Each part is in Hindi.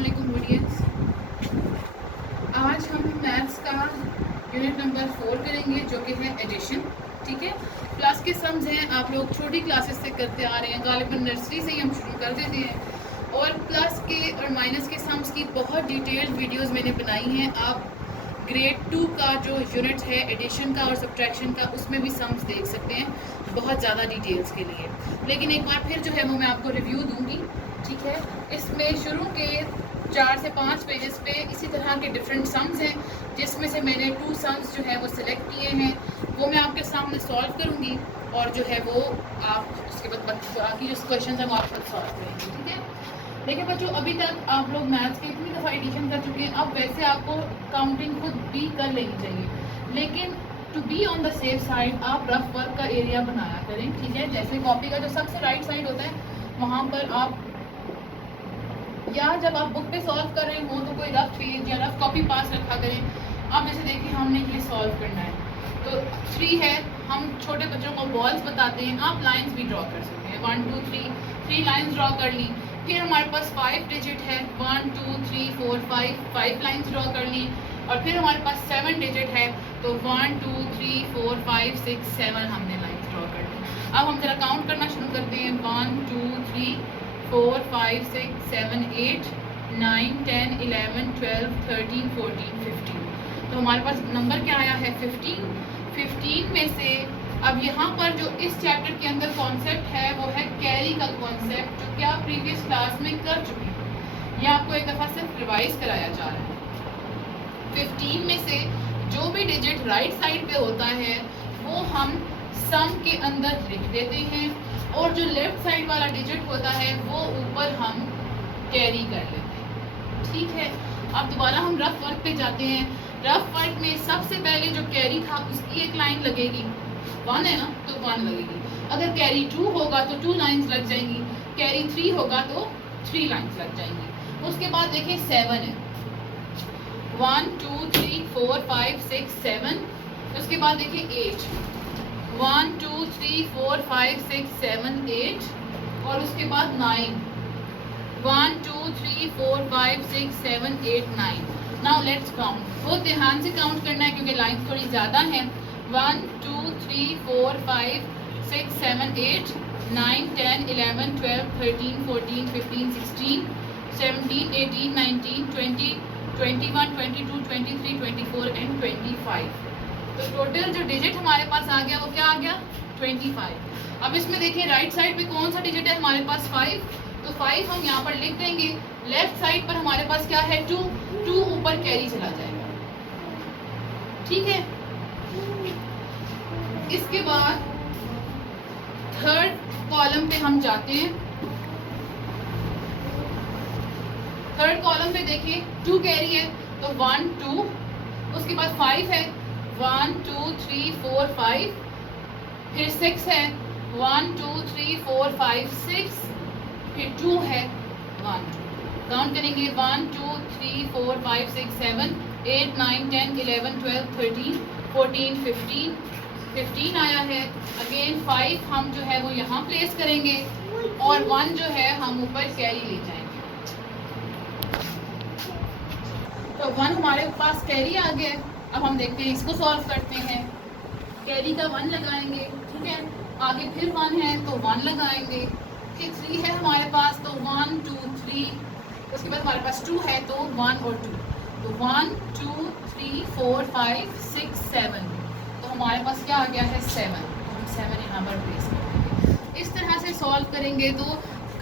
अस्सलाम वालेकुम ऑडियंस। आज हम मैथ्स का यूनिट नंबर 4 करेंगे जो कि है एडिशन। ठीक है, प्लस के सम्स हैं, आप लोग छोटी क्लासेस से करते आ रहे हैं, गालिबन नर्सरी से ही हम शुरू कर देते हैं। और प्लस के और माइनस के सम्स की बहुत डिटेल्ड वीडियोस मैंने बनाई हैं। आप ग्रेड 2 का जो यूनिट है एडिशन का और सब्ट्रैक्शन का, उसमें भी सम्स देख सकते हैं बहुत ज़्यादा डिटेल्स के लिए। लेकिन एक बार फिर जो है वो मैं आपको रिव्यू दूंगी। ठीक है, इसमें शुरू के 4 से 5 पेजेस पे इसी तरह के डिफरेंट सम्स हैं, जिसमें से मैंने 2 सम्स जो है वो सिलेक्ट किए हैं, वो मैं आपके सामने सॉल्व करूंगी और जो है वो आप उसके बाद बाकी जो क्वेश्चन हैं वो आप खुद सॉल्व करेंगे। ठीक है, देखिए बच्चों, अभी तक आप लोग मैथ्स के इतनी दफ़ा एडिशन कर चुके हैं, अब वैसे आपको काउंटिंग खुद भी कर लेनी चाहिए, लेकिन to be on the safe side आप रफ वर्क का एरिया बनाया करें। ठीक है, जैसे कॉपी का जो सबसे राइट साइड होता है वहाँ पर आप, या जब आप बुक पे सॉल्व कर रहे हो तो कोई रफ पेज या रफ कॉपी पास रखा करें। अब जैसे देखिए हमने ये सॉल्व करना है तो 3 है, हम छोटे बच्चों को बॉल्स बताते हैं, आप लाइंस भी ड्रॉ कर सकते हैं। 1 2 3 लाइंस ड्रॉ कर ली। फिर हमारे पास 5 डिजिट है, 1 2 3 4 5 लाइंस ड्रॉ कर ली। और फिर हमारे पास 7 डिजिट है तो 1 2 3 4 5 6 7 हमने लाइंस ड्रॉ कर ली। अब हम जरा काउंट करना शुरू करते हैं। 1 2 3 4 5 6 7 8 9 10 11 12 13 14 15। तो हमारे पास नंबर क्या आया है 15 में से अब यहाँ पर जो इस चैप्टर के अंदर कॉन्सेप्ट है वो है कैरी का कॉन्सेप्ट, जो कि आप प्रीवियस क्लास में कर चुके हैं। यह आपको एक दफ़ा सिर्फ रिवाइज कराया जा रहा है। 15 में से जो भी डिजिट राइट साइड पे होता है वो हम सम के अंदर लिख देते हैं, और जो लेफ्ट साइड वाला डिजिट होता है वो ऊपर हम कैरी कर लेते हैं। ठीक है, अब दोबारा हम रफ वर्क पे जाते हैं। रफ वर्क में सबसे पहले जो कैरी था उसकी एक लाइन लगेगी, 1 है ना तो 1 लगेगी। अगर कैरी 2 होगा तो 2 लाइंस लग जाएंगी, कैरी 3 होगा तो 3 लाइंस लग जाएंगी। उसके बाद देखिए 7 है, 1 2 3 4 5 6 7। उसके बाद देखिए 8, 1 2 3 4 5 6 7 8। और उसके बाद 9, 1 2 3 4 5 6 7 8 9। Now let's count. वो ध्यान से काउंट करना है क्योंकि लाइन थोड़ी ज़्यादा है। 1 2 3 4 5 6 7 8 9 10 11 12 13 14 15 16 17 18 19 20 21 22 23 24 एंड 25। तो टोटल जो डिजिट हमारे पास आ गया वो क्या आ गया 25। अब इसमें देखिए राइट साइड पे कौन सा डिजिट है हमारे पास 5, तो 5 हम यहाँ पर लिख देंगे। लेफ्ट साइड पर हमारे पास क्या है 2 ऊपर कैरी चला जाएगा। ठीक है, इसके बाद थर्ड कॉलम पे हम जाते हैं। थर्ड कॉलम पे देखिए 2 कैरी है तो 1 2। उसके बाद 5 है, 1 2 3 4 5। फिर 6 है, 1 2 3 4 5 6। फिर 2 है, 1 2। काउंट करेंगे 1 2 3 4 5 6 7 8 9 10 11 12 13 14 15 आया है। अगेन 5 हम जो है वो यहाँ प्लेस करेंगे और 1 जो है हम ऊपर कैरी ले जाएंगे। तो 1 हमारे पास कैरी आ गया। अब हम देखते हैं, इसको सॉल्व करते हैं। कैरी का 1 लगाएंगे। ठीक है, आगे फिर 1 है तो 1 लगाएंगे। फिर 3 है हमारे पास तो 1 2 3। उसके बाद हमारे पास 2 है तो 1 और 2, तो 1 2 3 4 5 6 7। तो हमारे पास क्या आ गया है 7, तो हम 7 यहाँ पर प्लेस करेंगे। इस तरह से सॉल्व करेंगे तो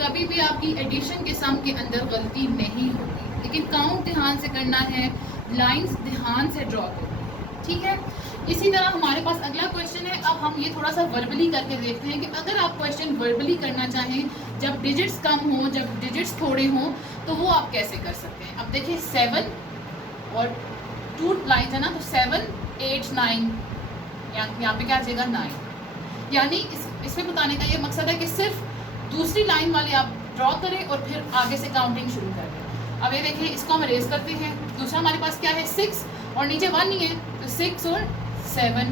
कभी भी आपकी एडिशन के सम के अंदर गलती नहीं होगी, लेकिन काउंट ध्यान से करना है, लाइंस ध्यान से ड्रॉ करनी है। ठीक है, इसी तरह हमारे पास अगला क्वेश्चन है। अब हम ये थोड़ा सा वर्बली करके देखते हैं कि अगर आप क्वेश्चन वर्बली करना चाहें, जब डिजिट्स कम हो, जब डिजिट्स थोड़े हों, तो वो आप कैसे कर सकते हैं। अब देखिए 7 और 2 लाइन्स है ना, तो 7 8 9, यहाँ पे क्या आ जाएगा 9। यानी इसमें बताने का ये मकसद है कि सिर्फ दूसरी लाइन वाले आप ड्रॉ करें और फिर आगे से काउंटिंग शुरू कर दें। अब ये देखिए, इसको हम रेस करते हैं। दूसरा हमारे पास क्या है 6 और नीचे 1 ही है, तो 6 और 7।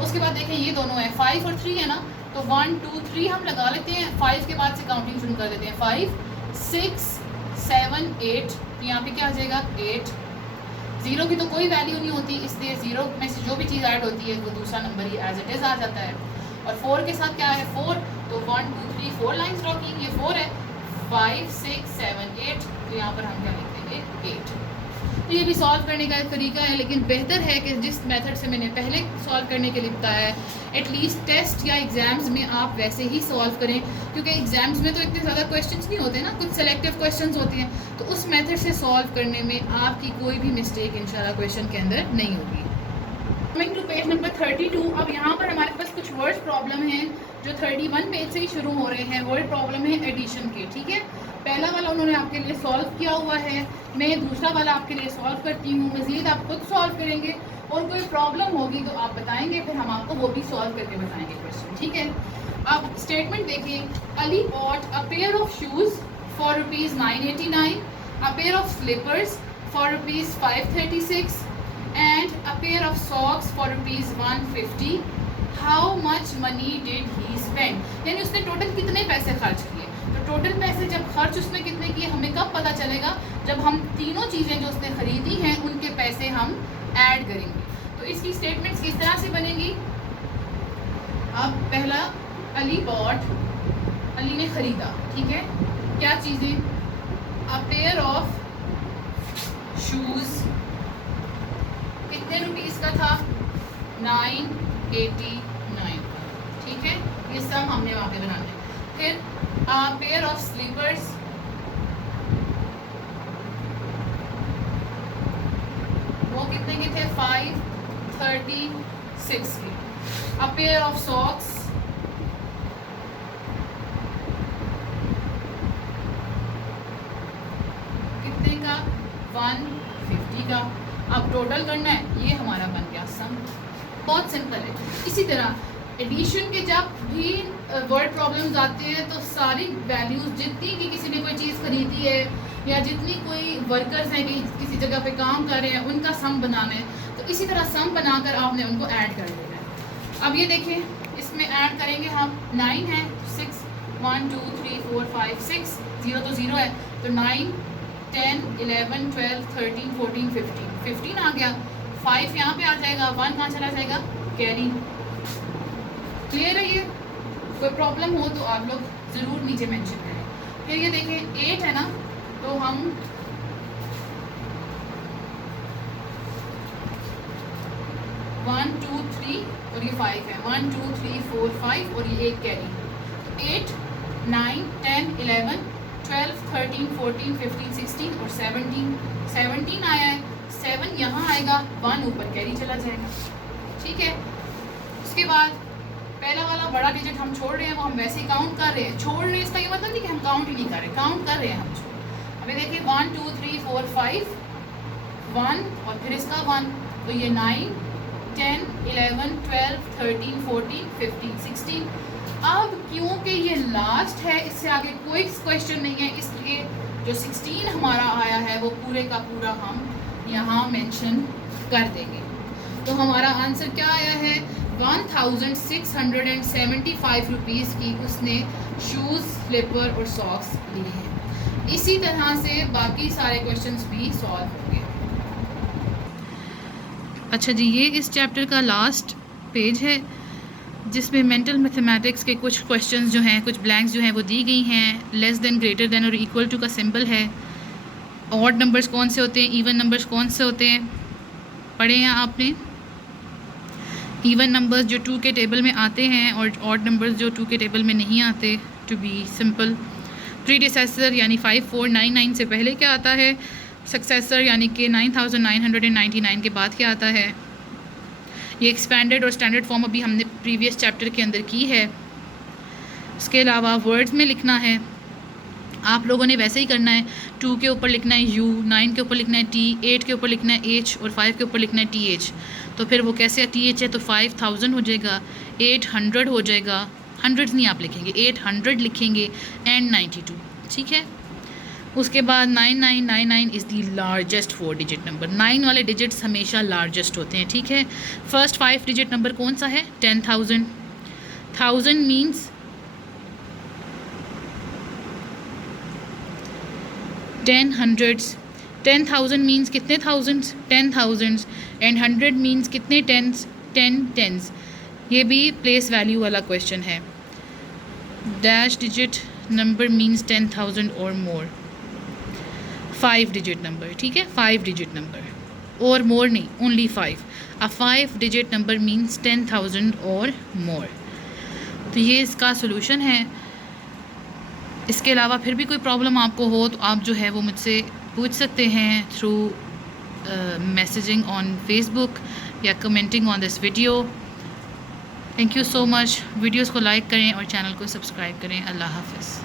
उसके बाद देखिए ये दोनों है 5 और 3 है ना, तो 1 2 3 हम लगा लेते हैं। 5 के बाद से काउंटिंग शुरू कर देते हैं। 5 6 7 8, तो यहाँ पे क्या आ जाएगा 8। 0 की तो कोई वैल्यू नहीं होती, इसलिए 0 में से जो भी चीज़ ऐड होती है वो दूसरा नंबर ही एज इट इज़ आ जाता है। और 4 के साथ क्या है 4, तो 1 2 3 4 लाइन्स ड्रॉ की, ये 4 है। 5 6 7 8, तो यहाँ पर हम क्या लिख देंगे 8। तो ये भी सॉल्व करने का एक तरीका है, लेकिन बेहतर है कि जिस मेथड से मैंने पहले सॉल्व करने के लिए बताया है एटलीस्ट टेस्ट या एग्ज़ाम्स में आप वैसे ही सॉल्व करें, क्योंकि एग्ज़ाम्स में तो इतने ज़्यादा क्वेश्चंस नहीं होते ना, कुछ सेलेक्टिव क्वेश्चंस होते हैं, तो उस मेथड से सॉल्व करने में आपकी कोई भी मिस्टेक इंशाल्लाह क्वेश्चन के अंदर नहीं होगी। कमिंग टू पेज नंबर 32, अब यहाँ पर हमारे पास कुछ वर्ड प्रॉब्लम हैं जो 31 पेज से ही शुरू हो रहे हैं। वर्ड प्रॉब्लम है एडिशन के, ठीक है। पहला वाला उन्होंने आपके लिए सॉल्व किया हुआ है, मैं दूसरा वाला आपके लिए सॉल्व करती हूँ। मज़ीद आप खुद सॉल्व करेंगे और कोई प्रॉब्लम होगी तो आप बताएंगे, फिर हम आपको वो भी सॉल्व करके बताएंगे क्वेश्चन, ठीक है। अब स्टेटमेंट देखिए, Ali bought a pair of shoes for ₹989, a pair of slippers for ₹536 and a pair of socks for ₹150. How much money did he spend? यानी उसने टोटल कितने पैसे खर्च किए। तो टोटल पैसे जब खर्च उसने कितने किए हमें कब पता चलेगा, जब हम तीनों चीज़ें जो उसने ख़रीदी हैं उनके पैसे हम ऐड करेंगे। तो इसकी स्टेटमेंट्स किस तरह से बनेंगी। अब पहला अली बॉट, अली ने ख़रीदा, ठीक है, क्या चीज़ें, अ पेयर ऑफ शूज़ कितने रुपीस का था 989, ठीक है, ये सब हमने वहाँ पे बनाना है। फिर पेयर ऑफ स्लीपर्स, वो कितने के थे 536 के। अ पेयर ऑफ सॉक्स, कितने का 150 का। अब टोटल करना है, ये हमारा बन गया सम। बहुत सिंपल है। इसी तरह एडिशन के जब भी वर्ड प्रॉब्लम्स आते हैं तो सारी वैल्यूज़ जितनी भी किसी ने कोई चीज़ खरीदी है या जितनी कोई वर्कर्स हैं कि किसी जगह पे काम कर रहे हैं उनका सम बनाना है, तो इसी तरह सम बनाकर आपने उनको ऐड कर देना है। अब ये देखें, इसमें ऐड करेंगे हम 9 है 6 1 2 3 4 5 6, 0 तो 0 है, तो 9 10 11 12 13 14 15 आ गया। 5 यहाँ पे आ जाएगा, 1 कहाँ चला जाएगा, कैरी। क्लियर है ये। कोई प्रॉब्लम हो तो आप लोग ज़रूर नीचे मेंशन करें। फिर ये देखें 8 है ना, तो हम 1 2 3 और ये 5 है, 1 2 3 4 5 और ये एक कैरी। 8 9 10 11 12 13 14 15 16 और 17 आया है। 7 यहाँ आएगा, 1 ऊपर कैरी चला जाएगा, ठीक है। उसके बाद पहला वाला बड़ा डिजिट हम छोड़ रहे हैं, वो हम वैसे ही काउंट कर रहे हैं। छोड़ रहे हैं इसका ये मतलब नहीं कि हम काउंट ही नहीं कर रहे, काउंट कर रहे हैं हम। अभी देखिए 1 2 3 4 5 1 और फिर इसका 1, तो ये 9 10 11 12 13 14 15 16। अब क्योंकि ये लास्ट है, इससे आगे कोई क्वेश्चन नहीं है, इसलिए जो 16 हमारा आया है वो पूरे का पूरा हम यहाँ मेंशन कर देंगे। तो हमारा आंसर क्या आया है, 1675 रुपीज़ की उसने शूज़, स्लीपर और सॉक्स लिए हैं। इसी तरह से बाकी सारे क्वेश्चंस भी सॉल्व होंगे। अच्छा जी, ये इस चैप्टर का लास्ट पेज है जिसमें मेंटल मैथमेटिक्स के कुछ क्वेश्चंस जो हैं, कुछ ब्लैंक्स जो हैं वो दी गई हैं। लेस देन, ग्रेटर देन और इक्वल टू का सिंबल है। ऑड नंबर्स कौन से होते हैं, इवन नंबर्स कौन से होते हैं, पढ़े हैं आपने। इवन नंबर्स जो 2 के टेबल में आते हैं और ऑड नंबर्स जो 2 के टेबल में नहीं आते। टू बी सिंपल, प्रीडिसेसर यानी 5499 से पहले क्या आता है, सक्सेसर यानी कि 9999 के बाद क्या आता है। ये एक्सपेंडेड और स्टैंडर्ड फॉर्म अभी हमने प्रीवियस चैप्टर के अंदर की है। इसके अलावा वर्ड्स में लिखना है, आप लोगों ने वैसे ही करना है। 2 के ऊपर लिखना है U, 9 के ऊपर लिखना है T, 8 के ऊपर लिखना है H और 5 के ऊपर लिखना है TH। तो फिर वो कैसे TH है, तो 5000 हो जाएगा, 800 हो जाएगा, हंड्रेड्स नहीं आप लिखेंगे, 800 लिखेंगे एंड 92, ठीक है। उसके बाद 9999 is the largest 4 digit number. 9 वाले डिजिट्स हमेशा लार्जेस्ट होते हैं, ठीक है। फर्स्ट 5 डिजिट नंबर कौन सा है, 10,000। 1000 मीन्स 10 हंड्रेड्स, 10,000 मीन्स कितने थाउजेंड्स, 10,000, एंड 100 मीन्स कितने टेंस, 10 टेंस। ये भी प्लेस वैल्यू वाला क्वेश्चन है। डैश डिजिट नंबर मीन्स 10,000 और मोर, 5 डिजिट नंबर, ठीक है, 5 डिजिट नंबर और मोर नहीं, ओनली 5। अ 5 डिजिट नंबर मीन्स 10,000 और मोर। तो ये इसका सोल्यूशन है। इसके अलावा फिर भी कोई प्रॉब्लम आपको हो तो आप जो है वो मुझसे पूछ सकते हैं थ्रू मैसेजिंग ऑन फेसबुक या commenting on this video. Thank you so much. Videos को लाइक करें और चैनल को सब्सक्राइब करें। अल्लाह हाफ़िज़।